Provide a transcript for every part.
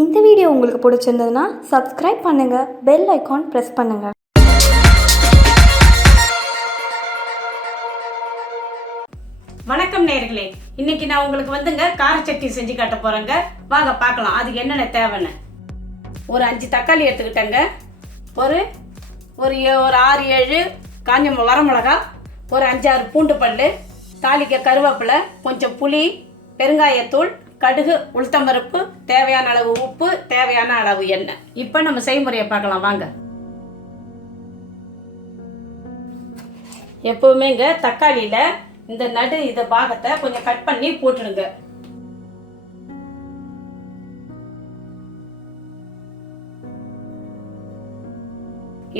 இந்த வீடியோ உங்களுக்கு பிடிச்சிருந்ததுன்னா சப்ஸ்கிரைப் பண்ணுங்கள், பெல் ஐக்கான் ப்ரெஸ் பண்ணுங்கள். வணக்கம் நேயர்களே, இன்னைக்கு நான் உங்களுக்கு கார சட்னி செஞ்சு காட்ட போகிறேங்க. வாங்க பார்க்கலாம் அதுக்கு என்னென்ன தேவைன்னு. ஒரு 5 தக்காளி எடுத்துக்கிட்டேங்க. ஒரு ஒரு 6-7 காஞ்ச வரமிளகா, ஒரு 5-6 பூண்டு பல், தாளிக்க கருவேப்பிலை, கொஞ்சம் புளி, பெருங்காயத்தூள், கடுகு, உளுத்தம்பருப்பு, தேவையான அளவு உப்பு, தேவையான அளவு எண்ணெய். இப்போ நம்ம செய்முறையை பார்க்கலாம் வாங்க. எப்பவுமேங்க தக்காளியில் இந்த இதை பாகத்தை கொஞ்சம் கட் பண்ணி போட்டுடுங்க.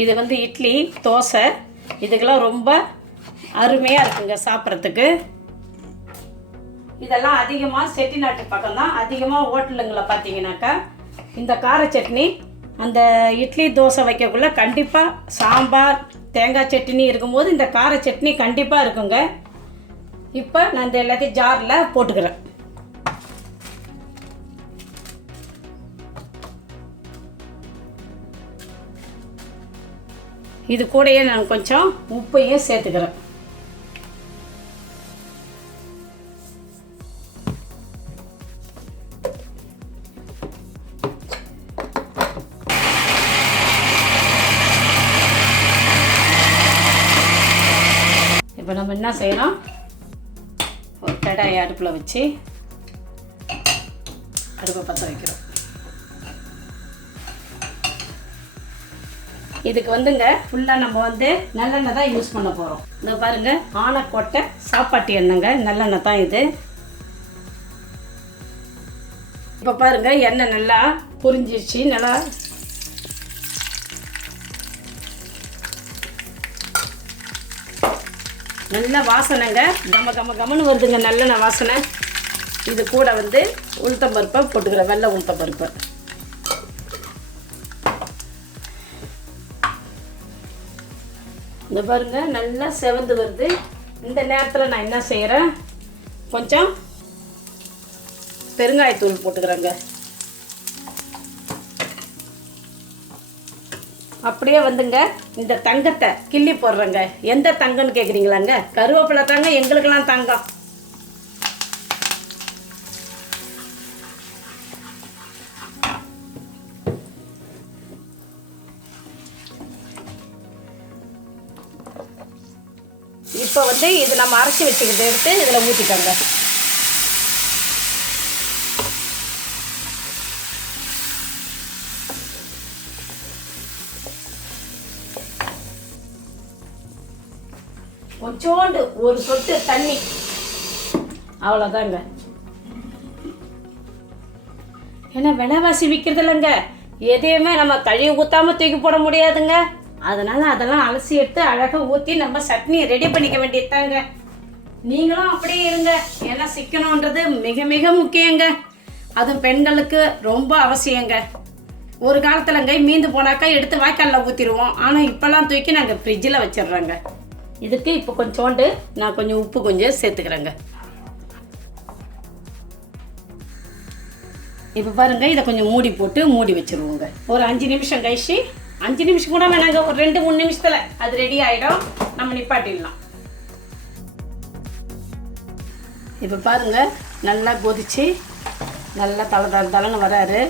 இது இட்லி, தோசை இதுக்கெல்லாம் ரொம்ப அருமையாக இருக்குங்க சாப்பிட்றதுக்கு. இதெல்லாம் அதிகமாக செட்டிநாட்டு பக்கம் தான், அதிகமாக ஹோட்டலுங்களை பார்த்தீங்கன்னாக்கா இந்த கார சட்னி அந்த இட்லி தோசை வைக்கக்குள்ள கண்டிப்பாக சாம்பார் தேங்காய் சட்னி இருக்கும்போது இந்த கார சட்னி கண்டிப்பாக இருக்குங்க. இப்போ நான் இந்த எல்லாத்தையும் ஜாரில் போட்டுக்கிறேன். இது கூடயே நான் கொஞ்சம் உப்பையும் சேர்த்துக்கிறேன். இப்போ நம்ம என்ன செய்யலாம், ஒரு கடாயை அடுப்பில் வச்சு அடுப்பை பற்ற வைக்கிறோம். இதுக்கு ஃபுல்லாக நம்ம நல்லெண்ணெய் தான் யூஸ் பண்ண போகிறோம். இந்த பாருங்கள், ஆனைக்கோட்டை சாப்பாட்டு எண்ணெய்ங்க, நல்லெண்ணெய் தான் இது. இப்போ பாருங்கள் எண்ணெய் நல்லா புரிஞ்சிடுச்சு, நல்ல வாசனைங்க, கமன்னு வருதுங்க, நல்லெண்ணெய் வாசனை. இது கூட உளுத்தம்பருப்பை போட்டுக்கிறேன், வெள்ளை உளுத்தம்பருப்பை. இந்த பாருங்க நல்லா செவந்து வருது. இந்த நேரத்தில் நான் என்ன செய்கிறேன், கொஞ்சம் பெருங்காயத்தூள் போட்டுக்கிறேங்க. அப்படியே இந்த தங்கத்தை கிள்ளி போடுறேங்க. எந்த தங்கம்னு கேட்குறீங்களாங்க? கருவேப்பிலை தாங்க எங்களுக்கெல்லாம் தங்கம். இப்போ இது நம்ம அரைச்சி வச்சுக்கிட்டு எடுத்து இதில் ஊற்றிக்கோங்க. கொஞ்சோண்டு ஒரு சொட்டு தண்ணி, அவ்வளோதாங்க. ஏன்னா விலைவாசி விற்கிறது இல்லைங்க, எதையுமே நம்ம கழுவி ஊற்றாமல் தூக்கி போட முடியாதுங்க. அதனால் அதெல்லாம் அலசி எடுத்து அழகாக ஊற்றி நம்ம சட்னி ரெடி பண்ணிக்க வேண்டியதுதாங்க. நீங்களும் அப்படியே இருங்க, ஏன்னா சிக்கனன்றது மிக மிக முக்கியங்க. அதுவும் பெண்களுக்கு ரொம்ப அவசியங்க. ஒரு காலத்துலங்க மீந்து போனாக்கா எடுத்து வாய்க்காலில் ஊற்றிடுவோம். ஆனால் இப்போல்லாம் தூக்கி நாங்கள் ஃப்ரிட்ஜில் வச்சிடுறோங்க. இதுக்கு இப்போ கொஞ்சோண்டு நான் கொஞ்சம் உப்பு கொஞ்சம் சேர்த்துக்கிறேங்க. இப்போ பாருங்கள், இதை கொஞ்சம் மூடி போட்டு மூடி வச்சுருவோங்க. ஒரு 5 நிமிஷம் கழிச்சு, 5 நிமிஷம் கூட வேணாங்க, ஒரு 2-3 நிமிஷத்தில் அது ரெடி ஆகிடும். நம்ம நிப்பாட்டிடலாம். இப்போ பாருங்கள் நல்லா கொதிச்சு நல்லா தலை வராரு.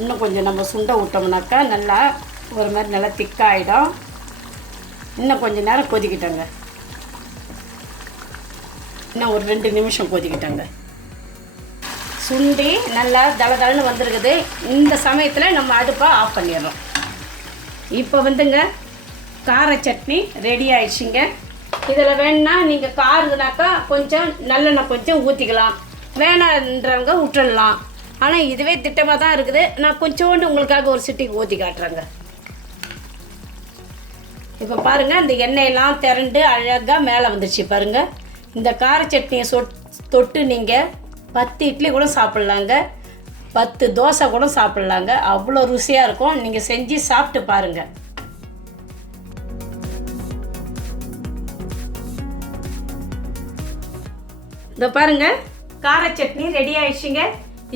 இன்னும் கொஞ்சம் நம்ம சுண்டை விட்டோம்னாக்கா நல்லா ஒரு மாதிரி நல்லா திக்காகிடும். இன்னும் கொஞ்சம் நேரம் கொதிக்கிட்டோங்க. இன்னும் ஒரு 2 நிமிஷம் கொதிக்கிட்டோங்க. சுண்டி நல்லா தளன்னு வந்திருக்குது. இந்த சமயத்தில் நம்ம அடுப்பை ஆஃப் பண்ணிடுறோம். இப்போ கார சட்னி ரெடி ஆயிடுச்சுங்க. இதில் வேணுன்னா நீங்கள் காருனாக்கா கொஞ்சம் நல்லெண்ணெய் கொஞ்சம் ஊற்றிக்கலாம், வேணான்றவங்க விட்டுடலாம். ஆனால் இதுவே திட்டமாக தான் இருக்குது. நான் கொஞ்சோண்டு உங்களுக்காக ஒரு சிட்டிக்கு ஊற்றி காட்டுறேங்க. இப்போ பாருங்கள், இந்த எண்ணெயெல்லாம் திரண்டு அழகாக மேலே வந்துடுச்சு பாருங்கள். இந்த கார சட்னியை தொட்டு நீங்கள் 10 இட்லி கூட சாப்பிட்லாங்க, 10 தோசை கூட சாப்பிட்லாங்க. அவ்வளோ ருசியாக இருக்கும். நீங்கள் செஞ்சு சாப்பிட்டு பாருங்கள். இந்த பாருங்கள், கார சட்னி ரெடி ஆயிடுச்சுங்க.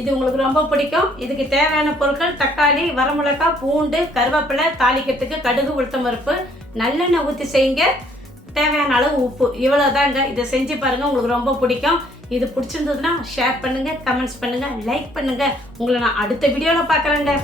இது உங்களுக்கு ரொம்ப பிடிக்கும். இதுக்கு தேவையான பொருட்கள் தக்காளி, வரமிளகாய், பூண்டு, கருவேப்பிலை, தாளிக்கிறதுக்கு கடுகு, உளுத்தம் பருப்பு, நல்லெண்ணெய் ஊற்றி செய்யுங்க. தேவையான அளவு உப்பு, இவ்வளோதாங்க. இதை செஞ்சு பாருங்கள், உங்களுக்கு ரொம்ப பிடிக்கும். இது பிடிச்சிருந்ததுன்னா ஷேர் பண்ணுங்கள், கமெண்ட்ஸ் பண்ணுங்கள், லைக் பண்ணுங்கள். உங்களை நான் அடுத்த வீடியோவில் பார்க்குறேங்க.